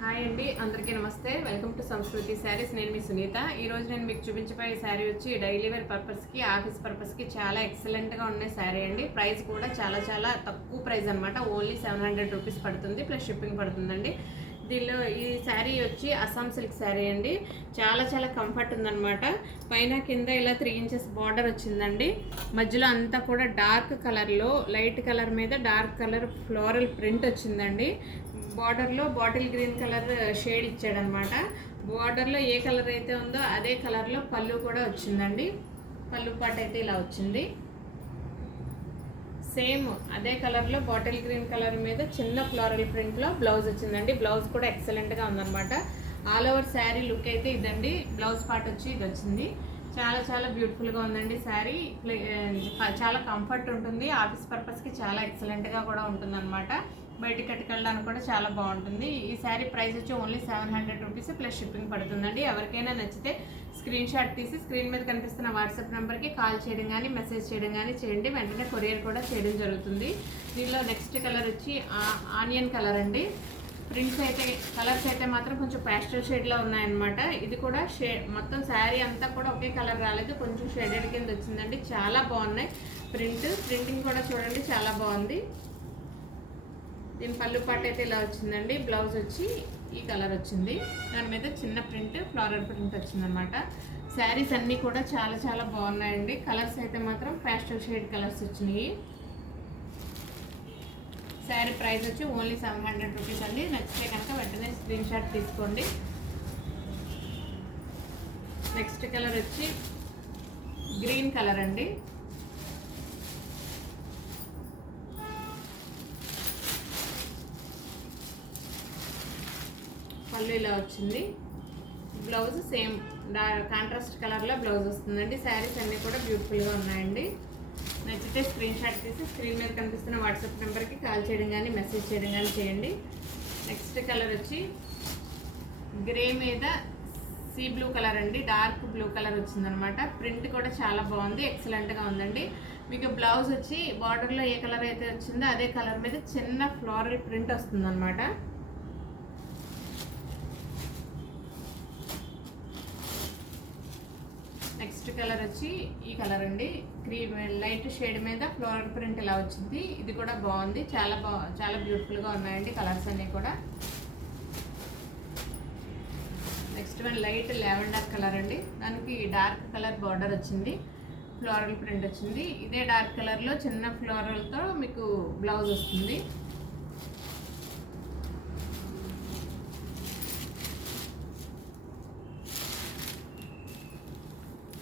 Hi అండి, అందరికీ నమస్తే. వెల్కమ్ టు సంస్కృతి శారీస్. నేను మీ సునీత. ఈరోజు నేను మీకు చూపించబోయే శారీ వచ్చి డైలీ వేర్ పర్పస్కి, ఆఫీస్ పర్పస్కి చాలా ఎక్సలెంట్గా ఉన్న శారీ అండి. ప్రైస్ కూడా చాలా తక్కువ ప్రైస్ అనమాట. ఓన్లీ 700 రూపీస్ పడుతుంది, ప్లస్ షిప్పింగ్ పడుతుందండి. దీనిలో ఈ శారీ వచ్చి అస్సాం సిల్క్ శారీ అండి. చాలా కంఫర్ట్ ఉందన్నమాట. పైన కింద ఇలా 3 ఇంచెస్ బార్డర్ వచ్చిందండి. మధ్యలో అంతా కూడా డార్క్ కలర్లో లైట్ కలర్ మీద డార్క్ కలర్ ఫ్లోరల్ ప్రింట్ వచ్చిందండి. బార్డర్లో బాటిల్ గ్రీన్ కలర్ షేడ్ ఇచ్చాడనమాట. బార్డర్లో ఏ కలర్ అయితే ఉందో అదే కలర్లో పళ్ళు కూడా వచ్చిందండి. పళ్ళు పాట అయితే ఇలా వచ్చింది. సేమ్ అదే కలర్లో బాటిల్ గ్రీన్ కలర్ మీద చిన్న ఫ్లోరల్ ప్రింట్లో బ్లౌజ్ వచ్చిందండి. బ్లౌజ్ కూడా ఎక్సలెంట్గా ఉందన్నమాట. ఆల్ ఓవర్ శారీ లుక్ అయితే ఇదండి. బ్లౌజ్ పార్ట్ వచ్చి ఇది వచ్చింది. చాలా బ్యూటిఫుల్గా ఉందండి శారీ. చాలా కంఫర్ట్ ఉంటుంది. ఆఫీస్ పర్పస్కి చాలా ఎక్సలెంట్గా కూడా ఉంటుంది అనమాట. బయటికి కట్టుకెళ్ళడానికి కూడా చాలా బాగుంటుంది. ఈ శారీ ప్రైస్ వచ్చి ఓన్లీ 700 రూపీస్ ప్లస్ షిప్పింగ్ పడుతుందండి. ఎవరికైనా నచ్చితే స్క్రీన్ షాట్ తీసి స్క్రీన్ మీద కనిపిస్తున్న వాట్సాప్ నెంబర్కి కాల్ చేయడం కానీ మెసేజ్ చేయడం కానీ చేయండి. వెంటనే కొరియర్ కూడా చేయడం జరుగుతుంది. దీనిలో నెక్స్ట్ కలర్ వచ్చి ఆనియన్ కలర్ అండి. ప్రింట్స్ అయితే కలర్స్ అయితే మాత్రం కొంచెం ప్యాస్టల్ షేడ్లో ఉన్నాయన్నమాట. ఇది కూడా మొత్తం శారీ అంతా కూడా ఒకే కలర్ రాలేదు, కొంచెం షేడెడ్ కింద వచ్చిందండి. చాలా బాగున్నాయి. ప్రింటింగ్ కూడా చూడండి, చాలా బాగుంది. దీని పళ్ళు పాట అయితే ఇలా వచ్చిందండి. బ్లౌజ్ వచ్చి ఈ కలర్ వచ్చింది. దాని మీద చిన్న ప్రింట్ ఫ్లోరల్ ప్రింట్ వచ్చిందనమాట. శారీస్ అన్నీ కూడా చాలా బాగున్నాయండి. కలర్స్ అయితే మాత్రం ప్యాస్టల్ షేడ్ కలర్స్ వచ్చినాయి. శారీ ప్రైస్ వచ్చి ఓన్లీ 700 రూపీస్ అండి. నచ్చితే కనుక వెంటనే స్క్రీన్ షాట్ తీసుకోండి. నెక్స్ట్ కలర్ వచ్చి గ్రీన్ కలర్ అండి. పళ్ళు ఇలా వచ్చింది. బ్లౌజ్ సేమ్ కాంట్రాస్ట్ కలర్లో బ్లౌజ్ వస్తుందండి. శారీస్ అన్నీ కూడా బ్యూటిఫుల్గా ఉన్నాయండి. నచ్చితే స్క్రీన్ షాట్ తీసి స్క్రీన్ మీద కనిపిస్తున్న వాట్సాప్ నెంబర్కి కాల్ చేయడం కానీ మెసేజ్ చేయడం కానీ చేయండి. నెక్స్ట్ కలర్ వచ్చి గ్రే మీద సీ బ్లూ కలర్ అండి. డార్క్ బ్లూ కలర్ వచ్చిందనమాట. ప్రింట్ కూడా చాలా బాగుంది, ఎక్సలెంట్గా ఉందండి. మీకు బ్లౌజ్ వచ్చి బార్డర్లో ఏ కలర్ అయితే వచ్చిందో అదే కలర్ మీద చిన్న ఫ్లోరల్ ప్రింట్ వస్తుందన్నమాట. నెక్స్ట్ కలర్ వచ్చి ఈ కలర్ అండి. క్రీమ్ లైట్ షేడ్ మీద ఫ్లోరల్ ప్రింట్ ఇలా వచ్చింది. ఇది కూడా బాగుంది, చాలా బ్యూటిఫుల్గా ఉన్నాయండి కలర్స్ అన్నీ కూడా. Next one light lavender colour అండి. దానికి డార్క్ కలర్ బార్డర్ వచ్చింది, ఫ్లోరల్ ప్రింట్ వచ్చింది. ఇదే డార్క్ కలర్లో చిన్న ఫ్లోరల్తో మీకు బ్లౌజ్ వస్తుంది.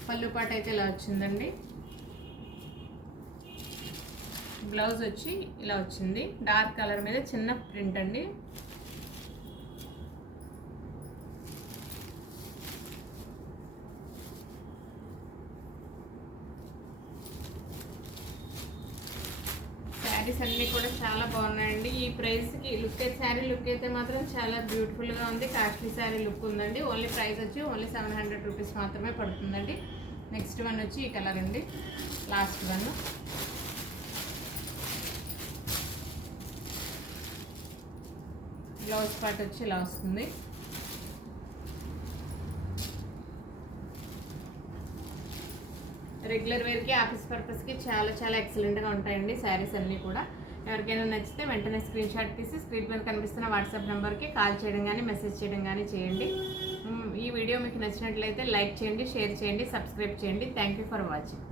పళ్ళు పాట అయితే ఇలా వచ్చిందండి. బ్లౌజ్ వచ్చి ఇలా వచ్చింది. డార్క్ కలర్ మీద చిన్న ప్రింట్ అండి. శారీస్ అన్నీ కూడా చాలా బాగున్నాయండి. ఈ ప్రైస్కి శారీ లుక్ అయితే మాత్రం చాలా బ్యూటిఫుల్గా ఉంది. కాస్ట్లీ శారీ లుక్ ఉందండి. ఓన్లీ ప్రైస్ వచ్చి ఓన్లీ 700 రూపీస్ మాత్రమే పడుతుందండి. నెక్స్ట్ వన్ వచ్చి ఈ కలర్ అండి, లాస్ట్ వన్. బ్లౌజ్ పార్ట్ వచ్చి ఇలా వస్తుంది. రెగ్యులర్ వేర్కి, ఆఫీస్ పర్పస్కి చాలా ఎక్సలెంట్గా ఉంటాయండి శారీస్ అన్నీ కూడా. ఎవరికైనా నచ్చితే వెంటనే స్క్రీన్ షాట్ తీసి స్క్రీన్ మీద కనిపిస్తున్న వాట్సాప్ నెంబర్కి కాల్ చేయడం కానీ మెసేజ్ చేయడం కానీ చేయండి. ఈ వీడియో మీకు నచ్చినట్లయితే లైక్ చేయండి, షేర్ చేయండి, సబ్స్క్రైబ్ చేయండి. Thank you for watching.